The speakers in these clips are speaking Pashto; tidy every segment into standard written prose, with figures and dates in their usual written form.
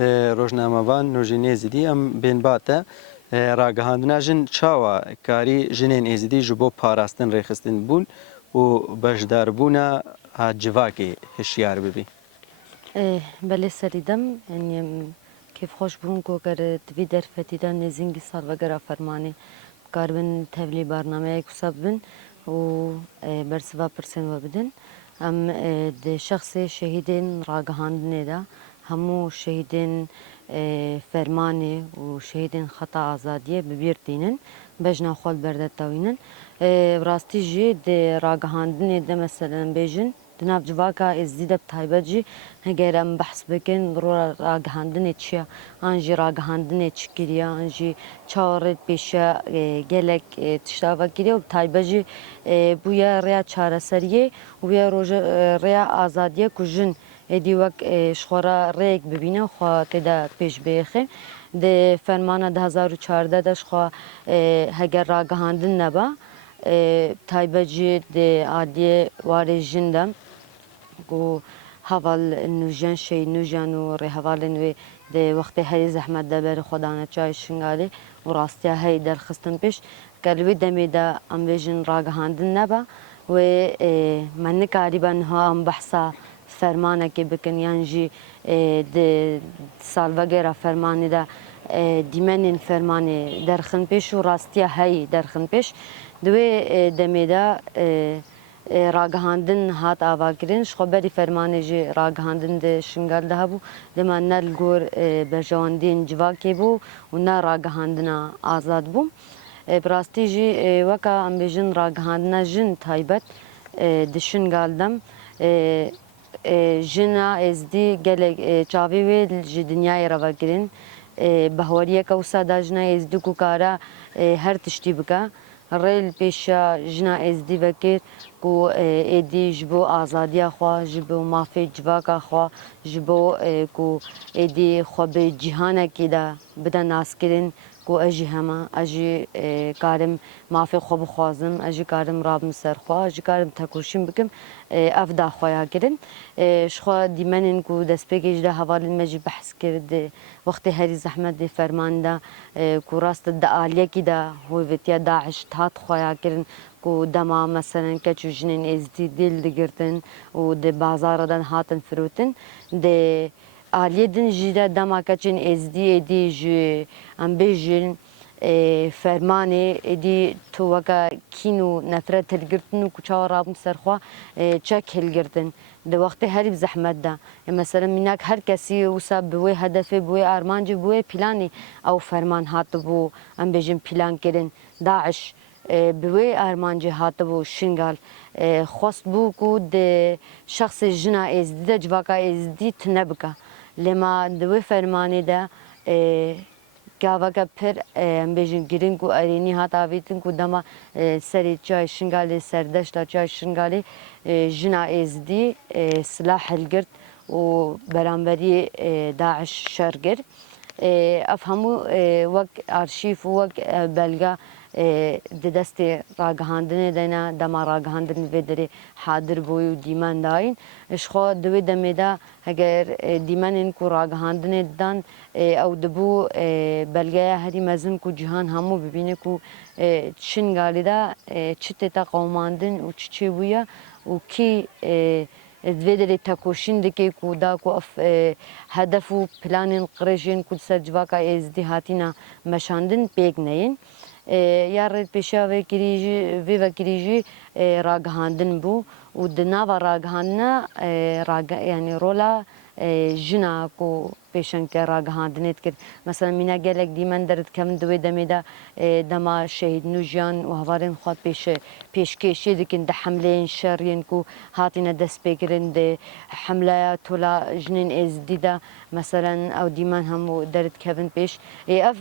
روزنامه‌وان نوژین ێزیدی ئەم بێنباتە ڕاگەهاندنا ژن چاوە کاری ژنێن ێزیدی ji بۆ پاراستن ڕێخستن بوون و بەشداربوونا civakê hişyar bibî. Belê serî dem kêfxweş bûn ku eger divî derfetî de nêzîngî salvegera fermanê bikaribin tevlî barnameyek wisa bibin û bersiva pirsên we bidin. Em di şexsê şehîdên ragihandinê de hemû şehîdên fermanê û şehîdên xeta azadiyê bi bîr tînin, bejna xwe li berde dawînin. Rastî jî di ragihandinê de meselen bêjin di nav civaka êzidî de bi taybet jî heger em behs bikin rûra ragihandinê çi ye, an jî ragihandinê çi kiriye, an jî çawa rê pêşe gelek tişta ve kiriye û bi taybet jî bûye rêya çareseriyê û bûye rêya azadiye ku jin êdî wek ji xwe re rêyek bibîne xwe tê de pêş bêxin. Di fermana 2014 de ji xwe heger ragihandin nebe taybet jî di adiyê warê jin de ku heval nûjen şey nûjan û rêhevalên wê di wextê herî zehmet de berê xwe dane çayê şingalê û rastiya herî derxistin pêş gel wê demê de em bêjin ragihandin nebe wê me nikaribe niha em behsa fermanekê bikin yan jî di salvegera fermanê de dîmenên fermanê derxin pêş û rastiya herî derxin pêş di wê demê de ragihandin hat avakirin ji xwe berî fermanê jî ragihandin di şingal de hebû dema ne li gor berjewendiyên civakê bû û ne ragihandina azad bû. Bi rastî jî weka em bêjin ragihandina jin taybet di şingal dem jina êzidî gelek çavê wê ji dinyayê re vekirin bihwariyeka wisa da jina êzidî ku kare her tiştî bike rê li pêşa jina êzidî vekir ku êdî ji bo azadiya xwe ji bo mafê civaka xwe ji bo ku êdî xwe bi cîhanekê de bide naskirin ku ez jî hema ez jî karim mafê xwe bixwazim ez jî karim rabim ser xwe ez jî karim tekoşîn bikim ev da xwe ya kirin ji xwe dîmenên ku destpêkê ji de hevalên me jî behs kir di wextê herî zehmet dê ferman de ku rast di aliyekî de hûvêtiya Daeş hat xwe ya kirin ku dema meselen keç û jinên êzidî dêl digirtin û di bazara de hatin firotin di aliyê din jî de dema keçên êzidî êdî ji em bêjin fermanê êdî tu weka kîn û nefret hilgirtin û ku çawa rabin ser xwe çek hilgirtin di wextê herî bi zehmet de meselen mînak her kesî wisa bi wê hedefê bi wê armancê bi wê planê ew ferman hatibû em bêjin plan kirin Daeş bi wê armancê hatibû şingal xwest bû ku di şexsê jina êzidî de civaka êzidî tune bike lêma di wê fermanê de gaveke pir em bêjin giring û erênî hat avêtin ku dema serê çay şingalê serdeşta çay şingalê jina êzidî silah hilgirt û beramberî Daeş şergir ev hemû wek arşîv û wek belge di destê ragihandinê de ne dema ragihandinê vê derê hadir bûyî û dîmen dayîn ji xwe di wê demê de heger dîmenên ku ragihandinê dan ew dibû belgeya herî mezin ku cîhan hemû bibîne ku şingalê de çi tê te qewmandin û çi çêbûye û kî vê derê tekoşîn dike ku da ku ev hedef û planên qirêjên ku ser civaka êzidî hatîne meşandin pêk neyên ya rêpêşiya vê vekirî jî ragihandin bû û di nava ragihandina yanî rola jina ku pêşengke ragihandinê dikir meselen mîna gelek dîmen derdikevin di wê demê de dema şehîd nûjan û hevalên xwe pêşkêşî dikin di hemleyên şeriyên ku hatîne destpêkirin di hemleya tola jinên êzidî de meselen ew dîmen hemû derdikevin pêş ev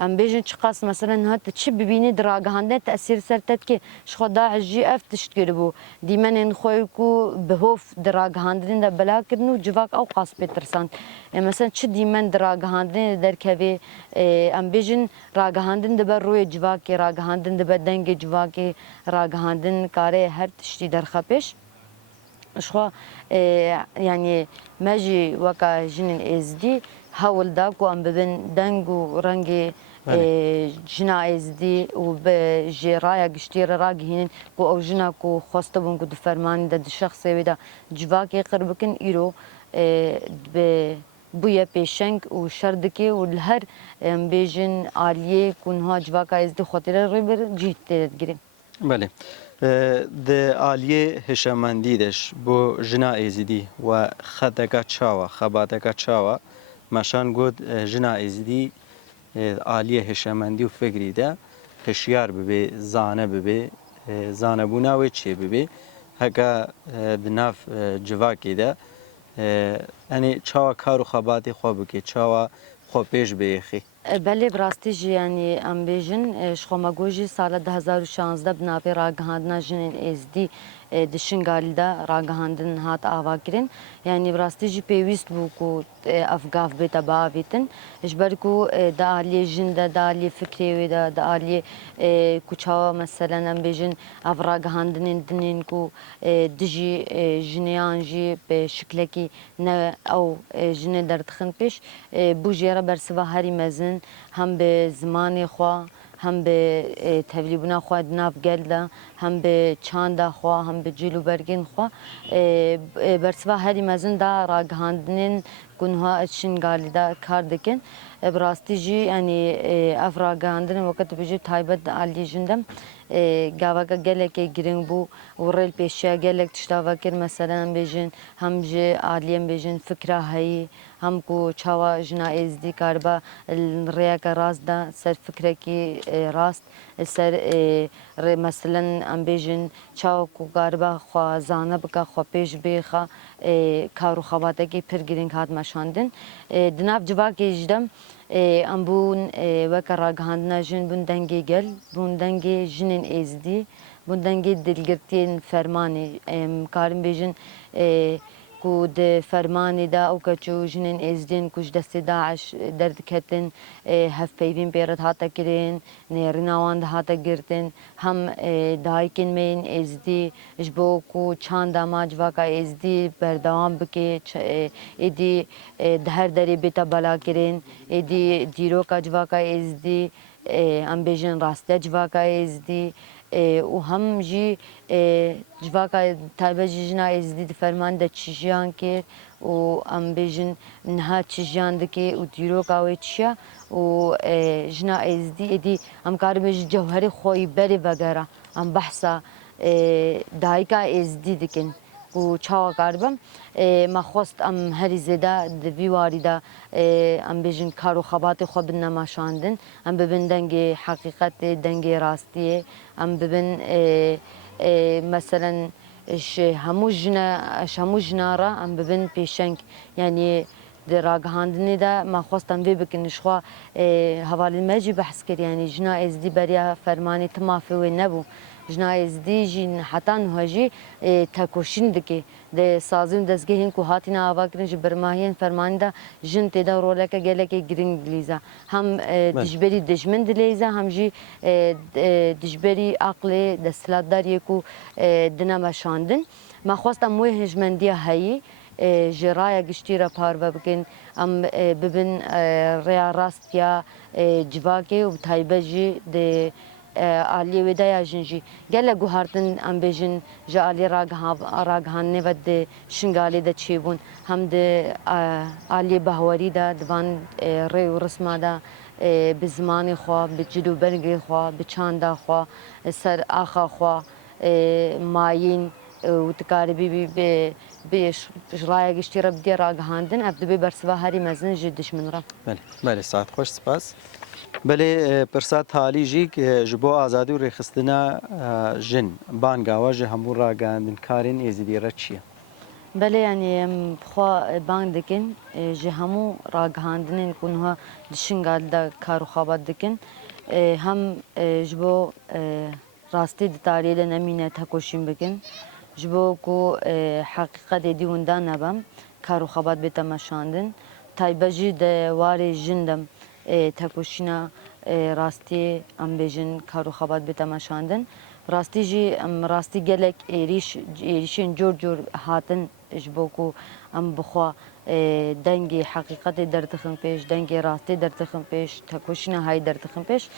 em bêjin çi qas meselen hat çi bibînî di ragihandinê tesîr ser te dike ji xwe Daeş jî ev tişt kiribû dîmenên xwe ku bi hov di ragihandinê de bela kirin û civak ew qas pê tirsand meselen çi dîmen di ragihandinê de derkevê em bêjin ragihandin dibe rûyê civakê ragihandin dibe dengê civakê ragihandin kare her tiştî derxe pêş شخوا يعني ماجي وكا جنين ازدي هول دا کو ام ببن دنگ و رنگ بله جنا ازدی و به جرایا گشتیر راگهین کو او جنا کو خواسته بون کو فرمان د شخص ودا جواکی قربکن ایرو به بویا پیشنگ و شردکی و هر بیجن عالیه کنها جواکا ازدی خاطره ریبر جیت گیریم بله د عالیه هشمندیدش بو جنا ازیدی و خدگا چاوا خبادگا چاوا مشان گود جنا ازیدی عالیه هشمندی و فکری ده هشیار ببی زانه ببی زانه بونا و چی ببی هکا دناف جواکی ده یعنی چاوا کارو خباتی خواب بکی چاوا خواب پیش بیخی بله براستی جی یعنی ام بیژن شخومگوژی سال 2016 بنابه راگهاندنا جنین ازدی دشنگالیدا راگهاندن هات آوا کرن یعنی براستی جی پیوست بو کو افگاف بیتا باویتن اجبر کو دا آلی جن دا آلی فکری و دا آلی کچاوا مثلا ام بیژن اف راگهاندنین دنین کو دجی جنیان جی به شکلکی نه او جنه دردخن پیش بو جیرا برسوا هری مزن هم به زمان خوا هم به تبلیبنا خوا ناف گلدا هم به چاند خوا هم به جلو برگین خوا برسوا هری مزن دا راگهاندنین کنها شنگالی دا کار دکن براستی جی یعنی اف راگهاندن وقت بجی تایبت علی جندم گاواکا گلک گرینگ بو ورل پیشیا گلک تشتاوا کر مثلا بیجن هم جی عالیم بیجن فکره هایی هم کو چاوا جنا ازدی کاربا ریا کا راست دا سر فکره کی راست سر مثلا ام بیجن چاوا کو کاربا خوا زانه بکا خوا پیش بیخا کارو خواته کی پر گرینگ هات مشاندن دناف جواک اجدم ام بون وکر راگهاندنا جن بون دنگی گل بون دنگی جنین ازدی بون دنگی دلگرتین فرمانی کارم بیجن کو د فرمانی دا او کچو جنین ازدین کش دست داعش درد کتن هف پیوین پیرت هاتا کرین نرناوان ده هاتا گرتن هم دایکن مین ازدی جبو کو چاند آماج واقع ازدی بردوام بکه ایدی دهر دری بیتا بلا کرین ایدی دیرو کا جواقع ازدی ام بیجن راسته جواقع ازدی و هم جی جواکا تایبه جنا ازدی فرمان ده چیجان کرد و ام بیجن نها چیجان دکی و دیرو کاوی چیا و جنا ازدی ادی ام کار بیج جوهری خوی بری وگرا ام بحثا دایکا ازدی دکن و چاوا کاربم ما خواست ام هری زده دوی واریدا ام بیجن کارو خبات خوب نماشاندن ام ببین دنگ حقیقت دنگ راستیه ام ببین مثلا همو جنارا ام ببین پیشنگ یعنی در راگهاندنی دا ما خواستم وی بکنش خوا حوالی مجی بحث کرد یعنی جنا ازدی بریا فرمانی تمافی و نبو جنا ازدی جین حتی نهاجی تکوشین دکی ده سازیم دستگاهین کو هاتینا آوا کرن جی برماهین فرمان دا جن تیدا رولکا گلک گرینگ لیزا هم دجبری دجمن دلیزا هم جی دجبری عقل دستلاتداری کو دنما شاندن ما خواستم موی هجمندی هایی جرایا گشتی را پار بکن ام ببین ریا راست یا جواکی و تایبه جی ده عالی ودایا جنجی گله گوهارتن ام بیجن جالی راگهان نود شنگالی ده چیبون هم ده عالی بهواری ده دوان ری و رسما ده به زمان خوا به جلو برگی خوا به چاندا خوا سر آخا خوا ماین و تکاری به جرای گشتی رب دی راگهاندن ابدو به برسوا هری مزن جدش من را بله بله ساعت خوش سپاس بله پرسات حالی جی جبو آزادی و ریخستنا جن بانگاوا جه همون راگاندن کارین ازیدی را چیه؟ بله یعنی خوا بانگ دکن جه همو راگهاندنین کنها دشنگال دا کارو خوابات دکن هم جبو راستی دتاریه نمینه تکوشیم بکن جبو کو حقیقت دیوندا نبم کارو خوابات بیتا مشاندن تایبجی ده واری جندم تکوشینا راستی ام بیجن کارو خوابات بیتا مشاندن راستی جی راستی گلک ایریشین جور جور هاتن جبوکو ام بخوا دنگی حقیقت در تخم پیش دنگی راستی در تخم پیش تکوشنا های در تخم پیش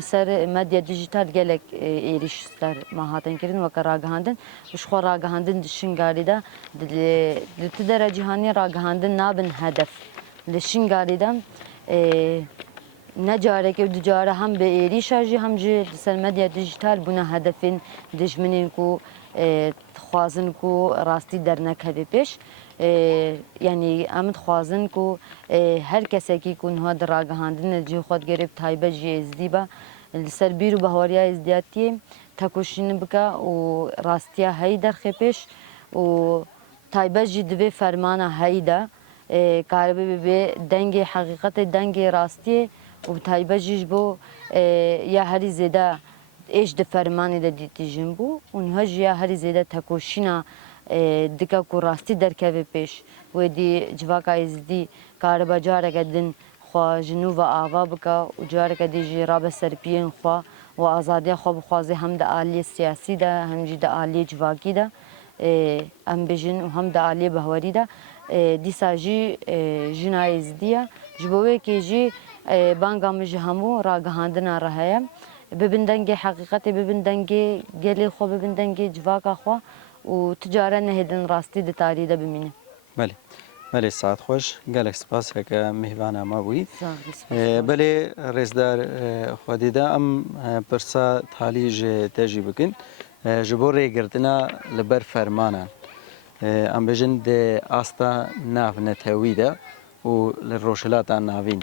سر مدیا دیجیتال گلک ایریش ستر ما هاتن کردن و راگهاندن بشخوا راگهاندن شنگاری دا تدرج جهانی راگهاندن نابن هدف لشنگاری دا نجاره که دجاره هم به ایریشا جی هم جی سر مدیا دیجیتال بنا هدفین دشمنین کو خوازن کو راستی در نکهده پیش یعنی امد خوازن کو هر کسی که کنها در راگهاندن جی خود گرفت تایبه جی ازدی با سر بیرو بهواریا ازدیاتی تکوشین بکا و راستیا هی در خپش و تایبه جی دوی فرمانه هی دا کاربه به دنگ حقیقت دنگ راستی و تایبه جیش بو یا هری زیده ایش ده فرمانی ده دیتیجن بو اونها جیا هری زیده تکوشینا دکا کو راستی درکه پیش و دی جواکا ازدی کاربه جاره کدن خوا جنو و آوا بکا و جاره کدی جی رابه سرپیین خوا و آزادی خوا بخوازی هم ده آلی سیاسی ده هم جی ده آلی جواکی ده ام بجن و هم ده آلی بهواری ده دیسا جی جنای ازدیه جبوه که جی بانگام جی همو راگهاندنا رهایم ببندنگ حقیقت ببندنگ گلی خو ببندنگ جواکا خو و تجاره نهدن راستی ده تاری ده بمینه بله بله ساعت خوش گلک سپاس که مهوان ما بوی بله رزدار خودیده ام پرسا تالیج تجی بکن جبور گردنا لبر فرمانه ام بجن ده آستا ناف نتویده و لروشلات ناوین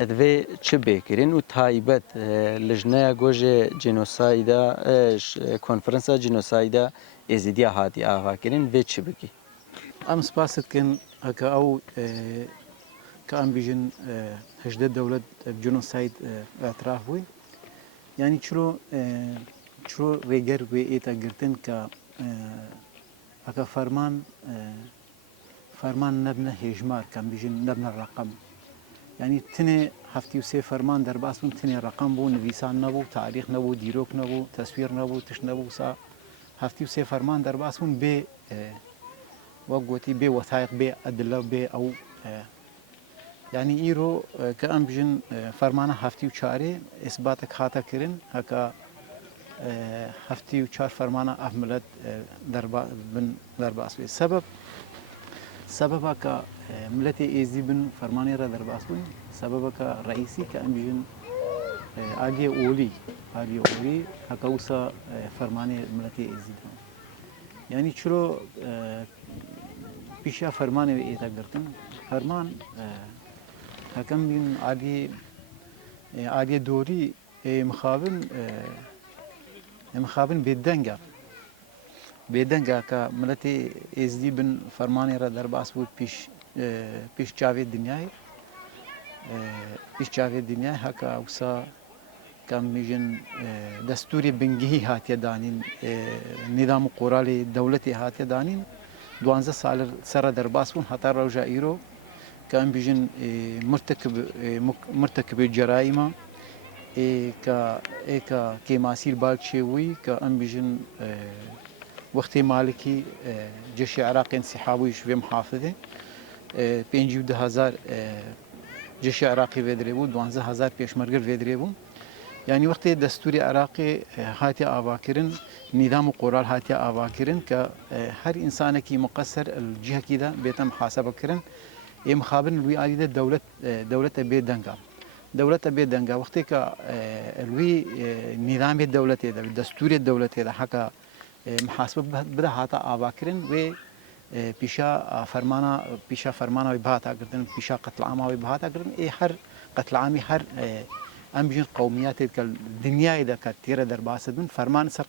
ادوی چه بکرین و تایبت لجنه گوژ جنوسایدا کنفرانسا جنوسایدا ازیدیا هاتی آوا کرین و چه بکی ام سپاست کن هکا او كأم بيجن هجدة دولة جنوسايد اعتراف بوي يعني شرو ريجر وإيتا قرتن هكا فرمان نبنا هجمار كان بيجن نبنا الرقم يعني تني هفتي وسي فرمان در باسون تني رقم بو نويسان نبو تاريخ نبو ديروك نبو تصوير نبو تش نبو سا هفتي وسي فرمان در باسون بي وقوتي بي وثائق بي أدلة بي أو يعني إيرو كأم بيجن فرمانه هفتي وشاري إثباتك خاطر كرن هكا هفتي وشار فرمانه أهملت دربا أسوي سبب هكا ملتي إيزي بن فرمانه را دربا أسوي سبب هكا رئيسي كأم بيجن آجي أولي هكا وسا فرمانه ملتي إيزي بن يعني شلو بيشا فرمانه إيتا قرتن فرمان هكم بين عادي دوري مخابن بيدنگا كملتي ازدي بن فرماني را در باس بود پیش چاوی دنیای هكا وسا كم ميجن دستوري بنگهي هاتيا دانين نظام قرالي دولتي هاتيا دانين 12 سال سر در باس بون حتى روجا ايرو كان بيجن مرتكب جرائم كماسير بالشوي كان بيجن وقت مالكي جيش عراقي انسحابي شوي محافظه 50,000 جيش عراقي فيدريبو 12,000 بيشمرجر فيدريبو يعني وقت دستوري عراقي هاتي آواكرن نظام قرال هاتي آواكرن كهر إنسان كي مقصر الجهة كده بيتم محاسبة كرن مخابن الوي آلي دولة بيت دنگا وقتی که الوی نظام الدولة ده دستور الدولة ده حکا محاسبه بده هاتا آوا کرن و پیشا فرمانا وی بهاتا کردن پیشا قتل عام وی بهاتا کردن هر قتل عامی هر ام بجن قوميات الدنيا ده كتير در باسدن فرمان سر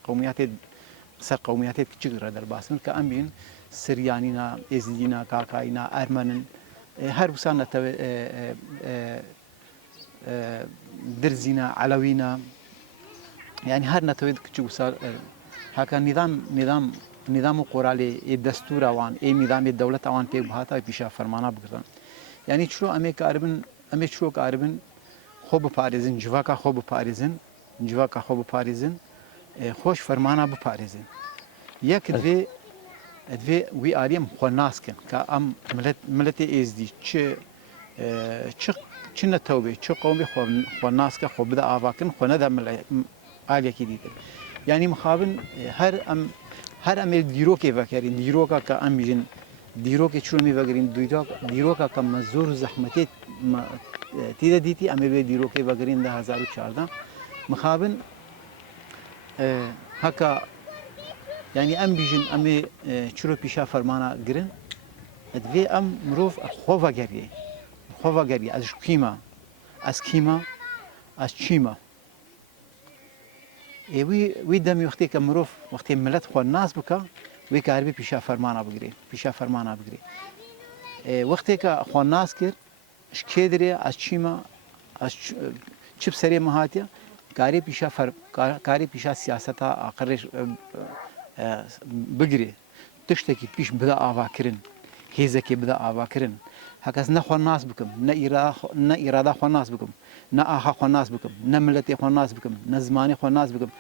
قوميات كتير در باسدن كأم بجن سريانينا ازدينا كاكاينا ارمنن هر وسانة درزينا علوينا يعني هر نتويد كتير وسال هكا نظام قرالي الدستور اوان نظام الدولة اوان بيك بهاتا بيشا فرمانا بكرن يعني شو امي كاربن خوب پاريزن جواكا خوب پاريزن خوش فرمانه بپارێزن یەک دوێ وی ئاریم خۆ ناسکن کە ئەم ملەتی ئێزدی چ نەتەوبێ چ قومی خۆ ناسکە خۆ بدە ئاواکن خۆ نەدا ئالێکی دیتر یعنی مخابن هەر ئەمێ دیرۆکێ بەکەرین دیرۆکە کە ئەم بژین دیرۆکی چومی بەگرین دیرۆکە کە مە زۆر و زەحمەتێت تێدە دیتی ئەمێ بێ دیرۆکەی بەگرین 2014 مخابن هەکە یعنی ئەم بیژن ئەمێ چرۆ پیشا فەرمانە گرن دوێ ئەم مرۆڤ خۆڤەگەریە ئەس کیمە ئەس کیمە ئەس چیمە وی دەمی وەختێک کە مرۆڤ وەختێ ملەت خۆ ناس بکە وی کاربێ پیشا فەرمانە بگرێ وەختێکە خۆ ناس کرد کێ درێ ئەس چیمە ئەس چ سەرێ مەهاتە کارێ پیشا سیاسەتا ئاقڕێژ بگرێ تشتێکی پیش بدە ئاواکردن هێزێکی بدە ئاواکردن هەکەس نەخوا ناس بکەم نە ئیرادا خۆ ناس بکەم نە ئاها خۆ ناس بکەم نە ملەتێ خۆ ناس بکەم نە زمانی خۆ ناس بکەم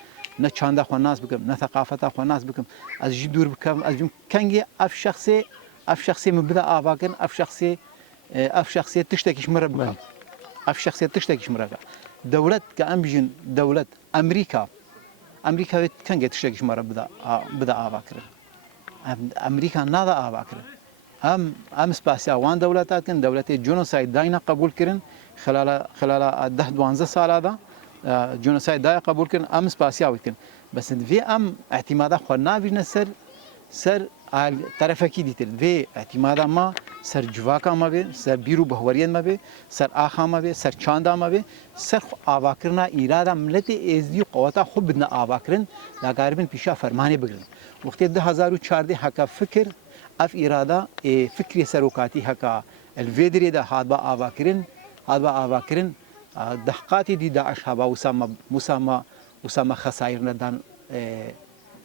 نە چاندا خۆ ناس بکەم نە تەقافەتا خۆ ناس بکەم ئەس ژی دوور بکەم ئەس کەنگێ ئەف شخصێ من بدە ئاواکردن ئەف شخصێ تشتێکیش مرە بکەم ئەف شخصێ تشتێکیش مرەکە دەولەت کە ئەم بژین دەولەت ئەمریکاوێت کەنگێ تشتێکیش مەرە بدە ئاواکردن ئەمریکا نادا ئاواکردن ئەم سپاسیا وان دەولەتاکن دەولەتی جۆنۆساید داینە قبولکردن خلالە 10-12 ساڵادا جۆنۆساید دایە قبولکردن ئەم سپاسیاوتکن بەس دوێ ئەم ئەحتیمادا خۆ ناویژنە سەر طرفێکی دیتر دوێ ئەحتیمادا ما سەر جوواکە مەبێ سەر بیر و بەهوەریەن مەبێ سەر ئاخا مەبێ سەر چاندا مەبێ سەر ئاواکردنا ئیرادا ملەتی ئێزدی و قەوەتا خۆ بدنە ئاواکردن لاگاربن پیشا فەرمانێ بگرن وەختێ 2014 هەکە فکر ئەف ئیرادا فکری سەرۆکاتی هەکە الوێ درێدا هات بە ئاواکردن دەحقاتی دی داعش هەبا وسامە خەسایر نەدان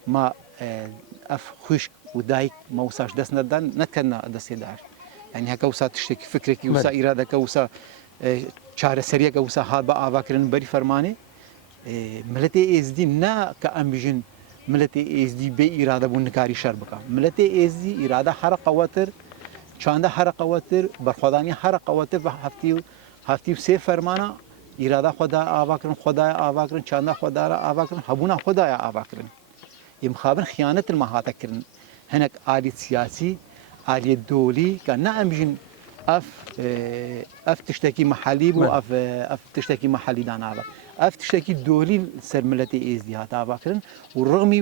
ما ئەف خوشک و دایک مەوساش دەست نەدان نەکەنە دەستێ داعش یعنی هەکە وسا تشتێکی فکرێکی وسا ئیرادەکە وسا چارەسەریەکە وسا هات بە ئاواکردن بەری فەرمانێ ملەتی ئێزدی نا کە ئەم بژین ملەتی ئێزدی بێ ئیرادە بوو نکاری شەر بکە ملەتی ئێزدی ئیرادە هەرە قەوەتر چاندە هەرە قەوەتر بەرخۆدانی هەرە قەوەتر بە هەفتی و سێ فەرمانە ئیرادا خۆدا ئاواکردن خۆدای ئاواکردن چاندە خۆدارە ئاواکردن هەبوونا خۆدایە ئاواکردن ئیمخابن خیانەتر مەهاتەکردن هەنێک ئالی سیاسی ئالی دۆلی کە نە ئەم بژین ئەف تشتێکی مەحەلی بوو ئەف تشتێکی مەحەلی داناوە ئەف تشتێکی دۆلی سەر ملەتی ئێزدی هات ئاواکردن و ڕغمی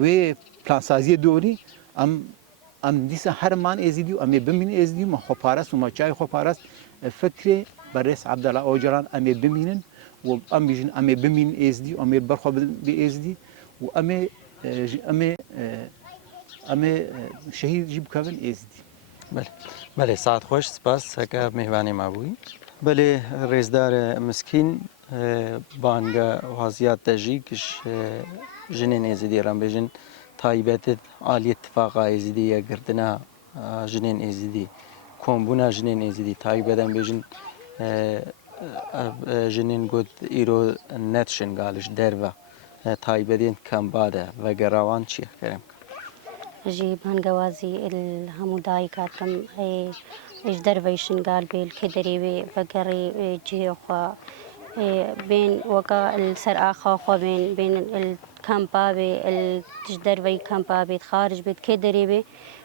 وێ پلانسازیە دۆلی ئەم دیسە هەرمان ئێزیدی و ئەمێ بمین ئێزدی و خۆپارەست و مەچای خۆپارەست فکرێ بەڕێز عەبدەڵا ئۆجەران ئەمێ بمینن و ئەم بژین ئەمێ بمین ئێزدی و ئەمێ بەرخۆ بێ ئێزدی و ئەمێ شەهیدی بکەون ئێزدی بەێ ساعت خۆش سپاس هەکە میهوانی مابووی بەێ ڕێزدار مسکین بانگە وازیات دەژیکش ژنێن ئێزیدی ڕەمبێژن تایبەتت عالی اتفاقا ئێزیدی یەکگرتنا ژنێن ئێزیدی کۆمبوونا ژنێن ئێزیدی تایبەتەن بێژن ژنێن گوت ئیرۆ نەتشن گالیش دەرڤە تایبەتێن کەمبادە ڤەگەڕاوان چییە کەرم جی بانگەوازی هەموو دایکاتم ئیش دەرڤەیشن گال بێ کێ دەرێوێ ڤەگەڕی جێخوا بين وكا السر آخا خو بين الكامبابي التش دروي كامبابي خارج بيت كدري بي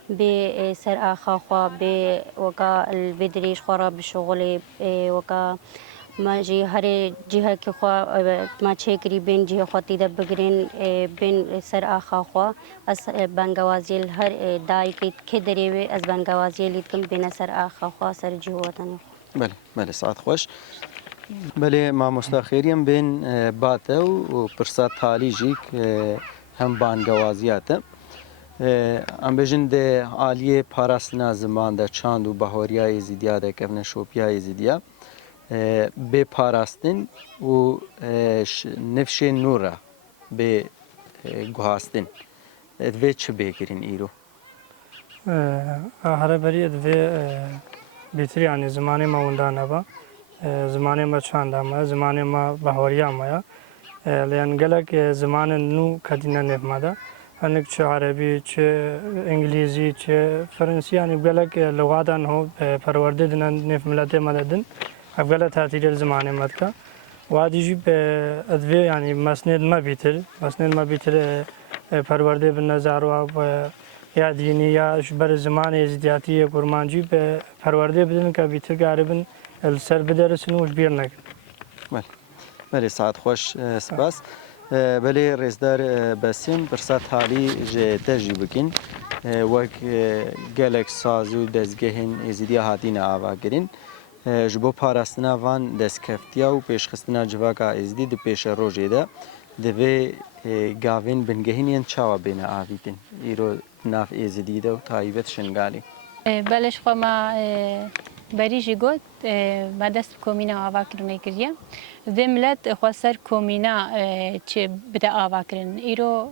بسر آخا خو بي وكا البدريش خورا بشغلي وكا ما جي هري جهة كي خو ما تشكري بين جهة خطي دبقرين بين سر آخا خو أس بانجوازيل هر دايك كدري بي أس بانجوازيل يتكم بين سر آخا خو سر جهوتنا بله ساعت خوش بله مامۆستا خێریان بێن باتە و پرسا تالیژیک هەم بانگەوازیاتە ئەم بێژن دێ عالیە پاراستنا زماندا چاند و بەهۆریا ئێزیدیا دەکەونە شۆپیا ئێزیدیا بێ پاراستن و نفشێ نورە بێ گوهاستن دوێ چ بێگرین ئیرۆ هەرەبەری دوێ بێتریانی زمانی مەوەندانەبە زمانی ما چاندامە زمانی ما بەهۆریامەیە لأن قالك زمان نو كدينا نفمادا هنك شو عربي شو إنجليزي شو فرنسي يعني قالك لغات هو پرورده دنا نف ملته مددن قالت هاتي الزمان مدكا وادي جيب أدوية يعني مسند ما بيتر پرورده بالنظر و یا دینی یا بر زمان ازدیاتی کرمانجی به پرورده بدن که بیتر قاربن السر بدرسن و بیر نکن. بله ساعت خوش سپاس. بله رزدار بسیم برسات حالی تجی بکن وک گلک سازو دزگهن ازدیا هاتین آوا گرین جبو پاراستنا وان دستکفتیا و پیشخستنا جواکا ازدی د پیش روزه ده دوی گاوین بنگهینین چاوا بین آویدین ایرو ناف ازدی ده و تایبت شنگالی. بلش خو ما بریجی گوت ما دست کومینا آوا کرنه کردیم. و ملت خواستر کومینا چه بده آوا کرن. ایرو